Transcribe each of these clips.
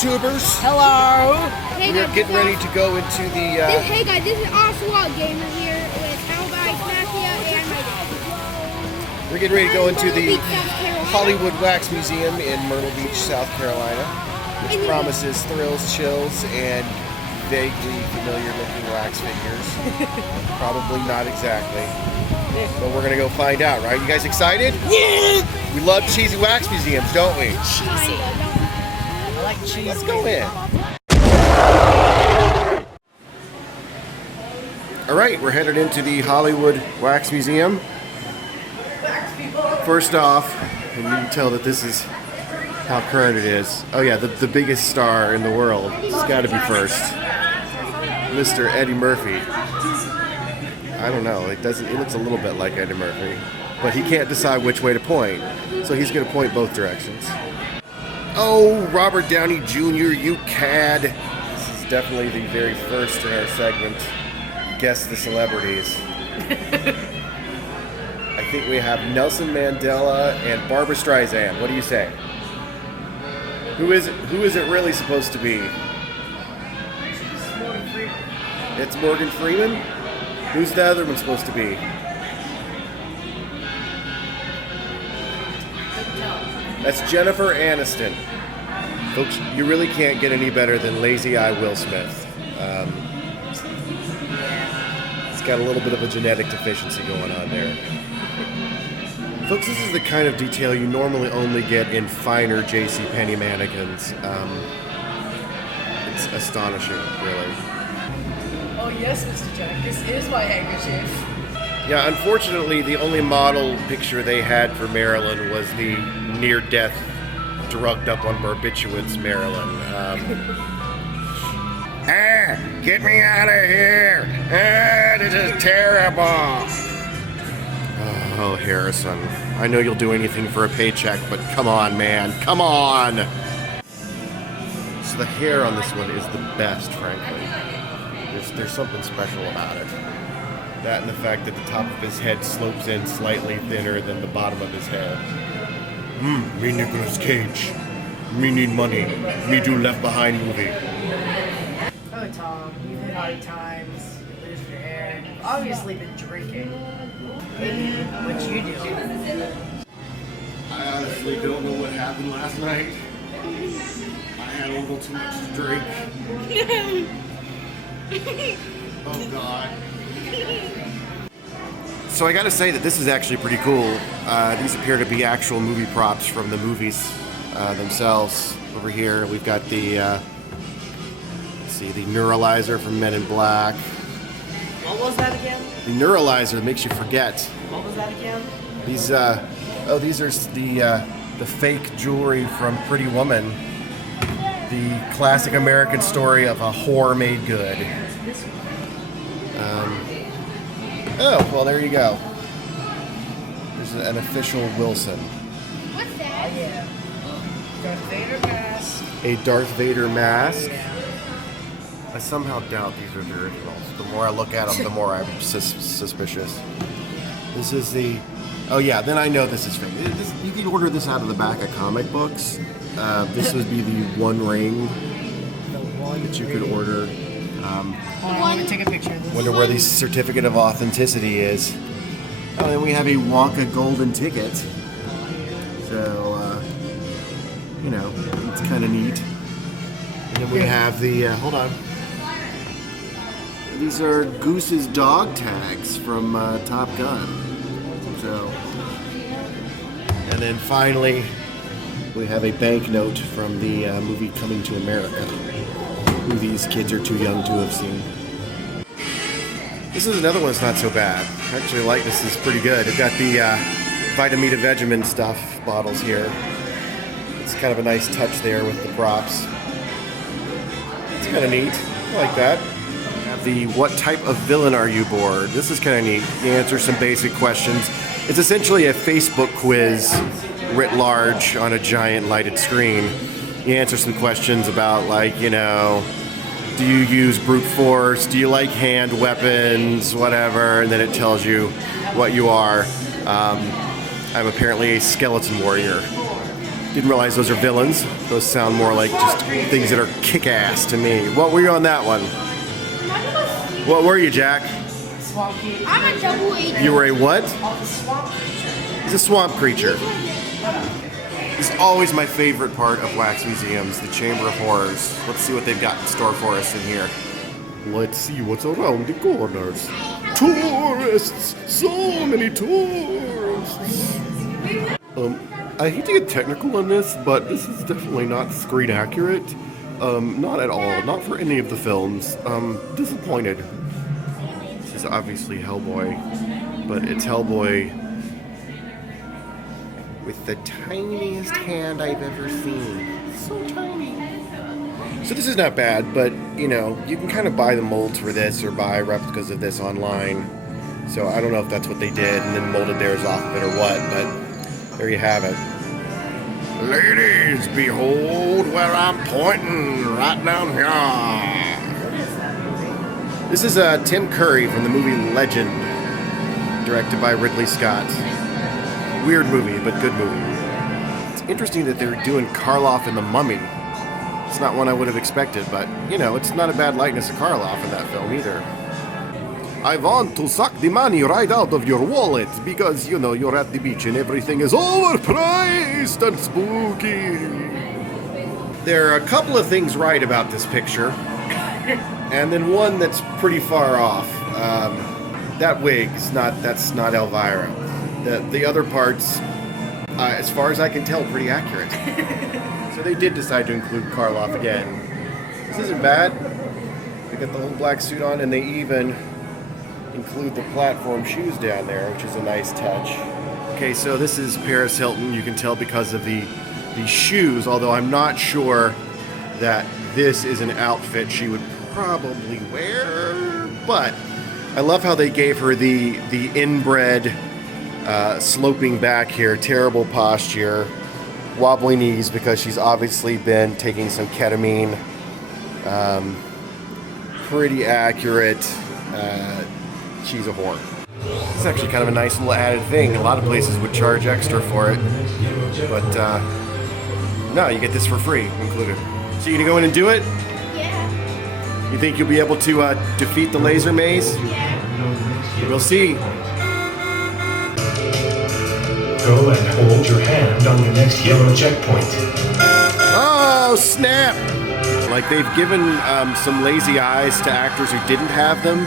YouTubers. Hello. Hey We're guys, getting ready to go into the. Hey guys, this is Oswald Gamer here with Albi, Mafia, and my dad. We're getting ready to go into the Myrtle Beach, South Carolina. Hollywood Wax Museum in Myrtle Beach, South Carolina, which And you- promises thrills, chills, and vaguely familiar-looking wax figures. Probably not exactly, but we're gonna go find out, right? You guys excited? Yeah. We love cheesy wax museums, don't we? Cheesy. I like cheese. Let's go in. All right, we're headed into the Hollywood Wax Museum. First off, and you can tell that this is how current it is. Oh yeah, the biggest star in the world. It's got to be first. Mr. Eddie Murphy. I don't know, it looks a little bit like Eddie Murphy, but he can't decide which way to point, so he's going to point both directions. Oh, Robert Downey Jr., you cad. This is definitely the very first in our segment. Guess the celebrities. I think we have Nelson Mandela and Barbra Streisand. What do you say? Who is it really supposed to be? It's Morgan Freeman? Who's the other one supposed to be? That's Jennifer Aniston. Folks, you really can't get any better than Lazy Eye Will Smith. It's got a little bit of a genetic deficiency going on there. Folks, this is the kind of detail you normally only get in finer JCPenney mannequins. It's astonishing, really. Oh yes, Mr. Jack, this is my handkerchief. Yeah, unfortunately, the only model picture they had for Marilyn was the near-death, drugged-up on barbiturates Marilyn. Get me out of here! This is terrible! Oh, Harrison, I know you'll do anything for a paycheck, but come on, man, come on! So the hair on this one is the best, frankly. There's something special about it. That and the fact that the top of his head slopes in slightly thinner than the bottom of his head. Me Nicolas Cage. Me need money. Me do Left Behind movie. Oh Tom, you've hit hard times. You lose your hair. You've obviously been drinking. What you do? I honestly don't know what happened last night. I had a little too much to drink. Oh God. So I gotta say that this is actually pretty cool. These appear to be actual movie props from the movies themselves. Over here we've got the, let's see, the neuralizer from Men in Black. What was that again? The neuralizer makes you forget. What was that again? These, these are the fake jewelry from Pretty Woman. The classic American story of a whore made good. Oh, well, there you go. There's an official Wilson. What's that? Yeah. Darth Vader mask. A Darth Vader mask. I somehow doubt these are the originals. The more I look at them, the more I'm suspicious. This is the... Oh yeah, then I know this is fake. You can order this out of the back of comic books. This would be the One Ring that you could order. I'm gonna take a picture of this. Wonder where the certificate of authenticity is. Oh, then we have a Wonka golden ticket. So, you know, it's kind of neat. And then we have the, hold on. These are Goose's dog tags from Top Gun. So, and then finally, we have a banknote from the movie Coming to America, who these kids are too young to have seen. This is another one that's not so bad. I actually like this. This is pretty good. It's got the Vitamita Vegemin stuff bottles here. It's kind of a nice touch there with the props. It's kind of neat. I like that. The What Type of Villain Are You board. This is kind of neat. You answer some basic questions. It's essentially a Facebook quiz writ large on a giant lighted screen. You answer some questions about, like, you know, do you use brute force? Do you like hand weapons? Whatever. And then it tells you what you are. I'm apparently a skeleton warrior. Didn't realize those are villains. Those sound more like just things that are kick-ass to me. What were you on that one? What were you, Jack? Swamp creature. I'm a double agent. You were a what? Oh, swamp creature. He's a swamp creature. It's always my favorite part of wax museums, the Chamber of Horrors. Let's see what they've got in store for us in here. Let's see what's around the corners. Tourists! So many tourists! I hate to get technical on this, but this is definitely not screen accurate. Not at all. Not for any of the films. Disappointed. This is obviously Hellboy, but it's Hellboy with the tiniest hand I've ever seen. So tiny. So this is not bad, but, you know, you can kind of buy the molds for this or buy replicas of this online. So I don't know if that's what they did and then molded theirs off of it or what, but there you have it. Ladies, behold where I'm pointing, right down here. This is Tim Curry from the movie Legend, directed by Ridley Scott. Weird movie, but good movie. It's interesting that they're doing Karloff in The Mummy. It's not one I would have expected, but, you know, it's not a bad likeness of Karloff in that film either. I want to suck the money right out of your wallet because, you know, you're at the beach and everything is overpriced and spooky. There are a couple of things right about this picture, and then one that's pretty far off. That wig's that's not Elvira. The other parts, as far as I can tell, pretty accurate. So they did decide to include Karloff again. This isn't bad. They got the whole black suit on, and they even include the platform shoes down there, which is a nice touch. Okay, so this is Paris Hilton. You can tell because of the shoes, although I'm not sure that this is an outfit she would probably wear. But I love how they gave her the inbred sloping back here, terrible posture, wobbly knees because she's obviously been taking some ketamine. Pretty accurate. She's a whore. It's actually kind of a nice little added thing. A lot of places would charge extra for it, but no, you get this for free included. So you gonna go in and do it? Yeah. You think you'll be able to defeat the laser maze? Yeah. We'll see. Go and hold your hand on the next yellow checkpoint. Oh, snap! Like they've given some lazy eyes to actors who didn't have them.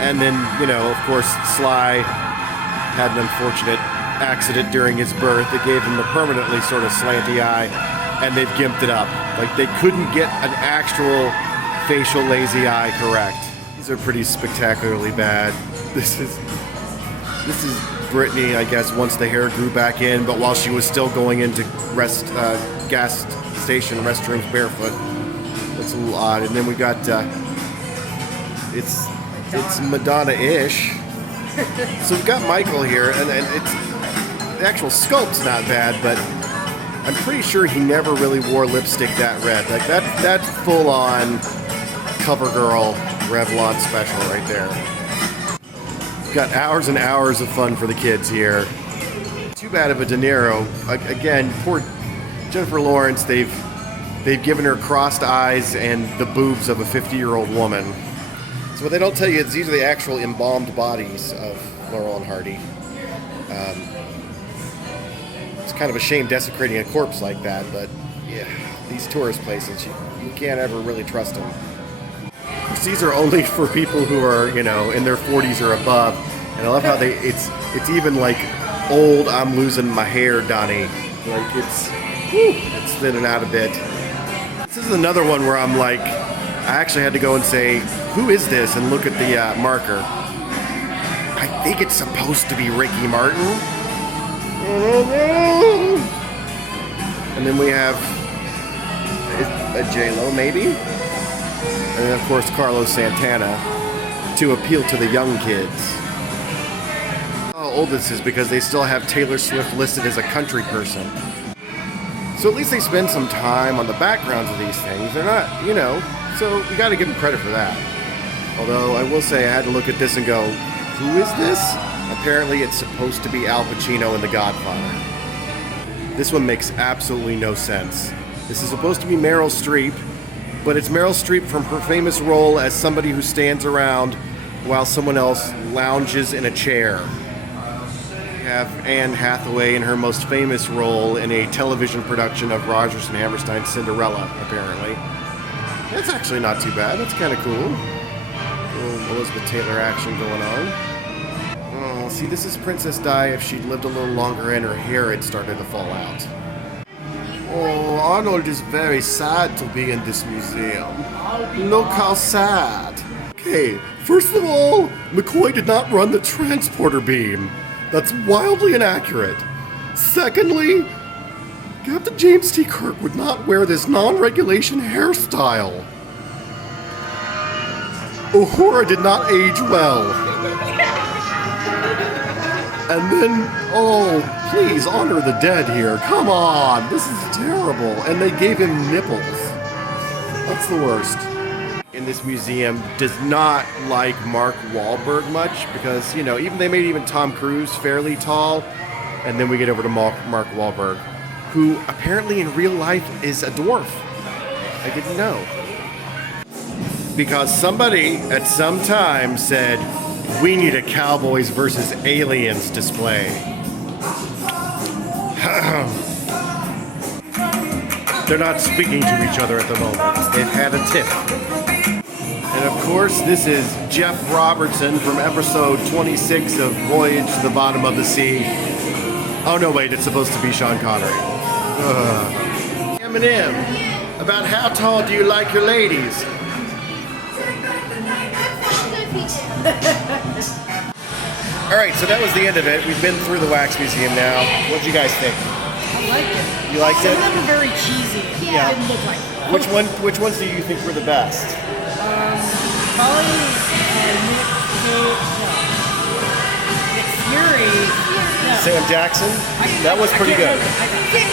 And then, you know, of course, Sly had an unfortunate accident during his birth that gave him the permanently sort of slanty eye, and they've gimped it up. Like, they couldn't get an actual facial lazy eye correct. These are pretty spectacularly bad. This is Brittany, I guess, once the hair grew back in, but while she was still going into gas station restrooms barefoot. That's a little odd. And then we got, it's Madonna-ish. So we've got Michael here, and it's the actual sculpt's not bad, but I'm pretty sure he never really wore lipstick that red. Like that's full-on CoverGirl Revlon special right there. We've got hours and hours of fun for the kids here. Too bad of a De Niro. Again, poor Jennifer Lawrence. They've given her crossed eyes and the boobs of a 50-year-old woman. So what they don't tell you is these are the actual embalmed bodies of Laurel and Hardy. It's kind of a shame desecrating a corpse like that, but yeah, these tourist places, you can't ever really trust them. These are only for people who are, you know, in their 40s or above. And I love how it's even like old, I'm losing my hair, Donnie. Like it's thinning out a bit. This is another one where I'm like, I actually had to go and say, who is this? And look at the marker. I think it's supposed to be Ricky Martin. And then we have a J-Lo, maybe? And then, of course, Carlos Santana to appeal to the young kids. How old this is because they still have Taylor Swift listed as a country person. So at least they spend some time on the backgrounds of these things. They're not, you know, so you got to give them credit for that. Although I will say I had to look at this and go, who is this? Apparently it's supposed to be Al Pacino in The Godfather. This one makes absolutely no sense. This is supposed to be Meryl Streep, but it's Meryl Streep from her famous role as somebody who stands around while someone else lounges in a chair. We have Anne Hathaway in her most famous role in a television production of Rodgers and Hammerstein's Cinderella, apparently. That's actually not too bad. That's kind of cool. A little Elizabeth Taylor action going on. Oh, see, this is Princess Di if she'd lived a little longer and her hair had started to fall out. Oh, Arnold is very sad to be in this museum. Look how sad. Okay, first of all, McCoy did not run the transporter beam. That's wildly inaccurate. Secondly, Captain James T. Kirk would not wear this non-regulation hairstyle. Uhura did not age well. And then, oh, please honor the dead here. Come on, this is terrible. And they gave him nipples. That's the worst. In this museum does not like Mark Wahlberg much because, you know, they made even Tom Cruise fairly tall. And then we get over to Mark Wahlberg, who apparently in real life is a dwarf. I didn't know. Because somebody at some time said, we need a Cowboys versus Aliens display. They're not speaking to each other at the moment. They've had a tiff. And of course, this is Jeff Robertson from episode 26 of Voyage to the Bottom of the Sea. Oh no, wait, it's supposed to be Sean Connery. Eminem, about how tall do you like your ladies? Alright, so that was the end of it. We've been through the Wax Museum now. What'd you guys think? I liked it. You liked Some it? of them were very cheesy. Yeah. It didn't look like it. Which ones do you think were the best? Probably Nick Fury. No. Sam Jackson? That was pretty good. I couldn't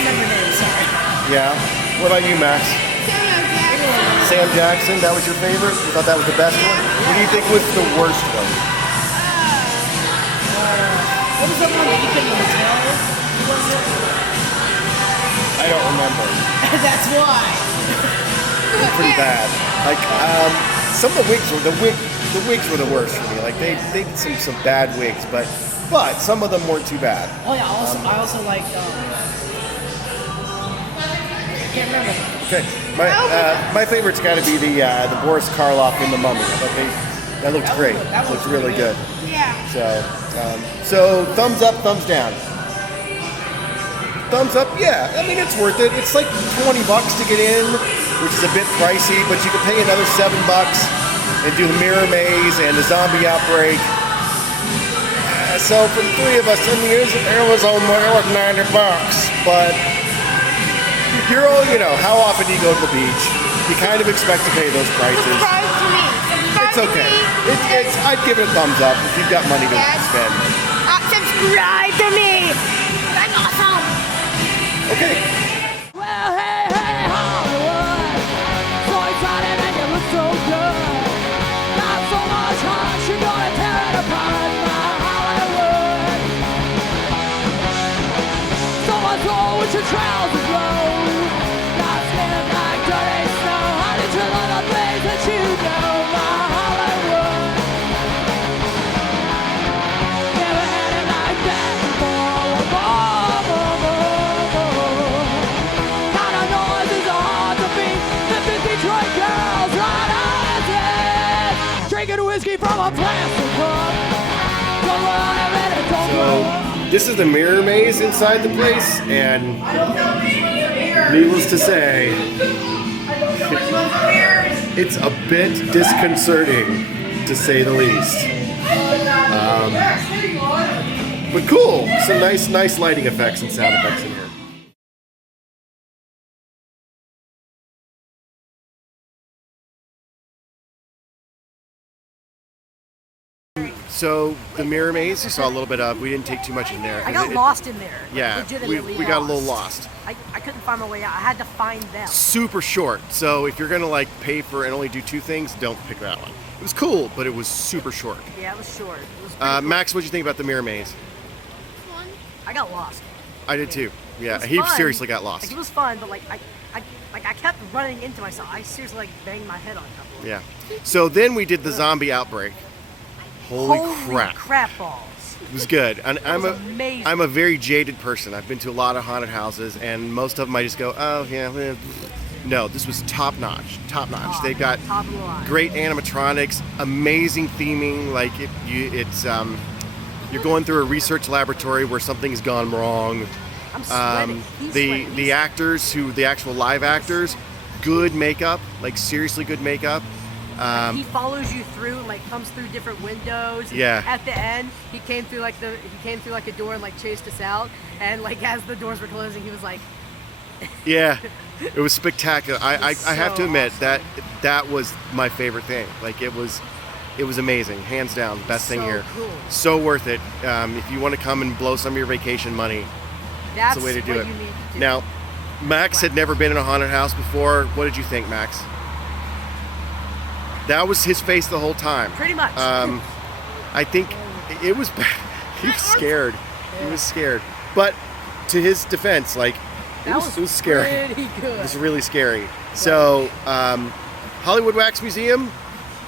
remember names, sorry. Yeah. What about you, Max? Sam Jackson, that was your favorite? You thought that was the best one? What do you think was the worst one? What was the one that you couldn't even tell? Who was it? I don't remember. That's why. It was pretty bad. Like, some of the wigs were the worst for me. Like they did some bad wigs, but some of them weren't too bad. Oh yeah, I also liked I can't remember. Okay, my favorite's got to be the Boris Karloff in the Mummy. I thought that looked great. That looked looked really really good. Yeah. So thumbs up, thumbs down. Thumbs up, yeah. I mean, it's worth it. It's like $20 to get in, which is a bit pricey, but you can pay another $7 and do the Mirror Maze and the Zombie Outbreak. So for the three of us, I mean, it was like $90, but you're all, how often do you go to the beach? You kind of expect to pay those prices. Subscribe to me. Subscribe It's okay. to me. I'd give it a thumbs up if you've got money to spend. Subscribe to me. I'm awesome. Okay. Well, hey, hey, Hollywood. So excited and you look so good. Got so much heart, you're gonna tear it apart, my Hollywood. So much roll with your trousers low. Got skin like dirty snow. How did you learn the things that you know, my Hollywood? Never had it like that before. Kind of noises are hard to beat. The Detroit girls right on it. Drinking whiskey from a plastic cup. Don't run a minute, don't So this is the Mirror Maze inside the place, and needless to say, it's a bit disconcerting, to say the least. But cool, some nice lighting effects and sound effects in here. So the Mirror Maze, you saw a little bit of. We didn't take too much in there. I got lost in there. Yeah, Legitimately we got a little lost. I couldn't find my way out. I had to find them. Super short. So if you're gonna pay for and only do two things, don't pick that one. It was cool, but it was super short. Yeah, it was short. It was pretty cool. Max, what'd you think about the Mirror Maze? I got lost. I did too. Yeah, It was he fun. seriously got lost. Like, it was fun, but like I kept running into myself. I seriously like banged my head on a couple of Yeah. So then we did the zombie outbreak. Holy crap. crap balls. It was good. And That was amazing. I'm a very jaded person. I've been to a lot of haunted houses, and most of them I just go, oh yeah. No, this was top notch. Top notch. Oh, They've got top of the line. great animatronics, amazing theming. Like it's you're going through a research laboratory where something's gone wrong. I'm sweating. He's sweating. The actors, the actual live actors, good makeup, like seriously good makeup. He follows you through and like comes through different windows. Yeah. At the end, he came through like a door and like chased us out. And like as the doors were closing, he was like, Yeah, it was spectacular. I have to so admit awesome. that was my favorite thing. Like it was amazing, hands down, best thing So here. cool. So worth it. If you want to come and blow some of your vacation money, that's the way to do what it. you need to do. Now, Max had never been in a haunted house before. What did you think, Max? That was his face the whole time. Pretty much. I think it was bad. He was scared. He was scared. But to his defense, like it was scary. Pretty good. It was really scary. So, Hollywood Wax Museum,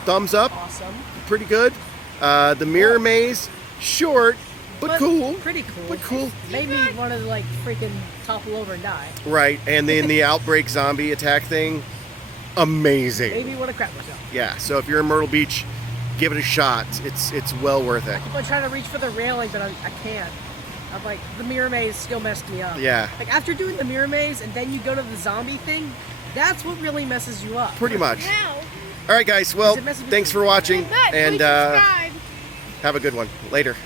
thumbs up. Awesome. Pretty good. The Mirror Maze, short, but cool. Pretty cool. But cool. Made me want to like freaking topple over and die. Right. And then the Outbreak zombie attack thing, amazing. Made me want to crap myself. Yeah. So if you're in Myrtle Beach, give it a shot. It's well worth it. I'm trying to reach for the railing, but I can't. I'm like, the mirror maze still messed me up. Yeah. Like after doing the mirror maze and then you go to the zombie thing, that's what really messes you up. Pretty much. Now, All right, guys. Well, Is it messing you thanks up? for watching, but and please subscribe. have a good one. Later.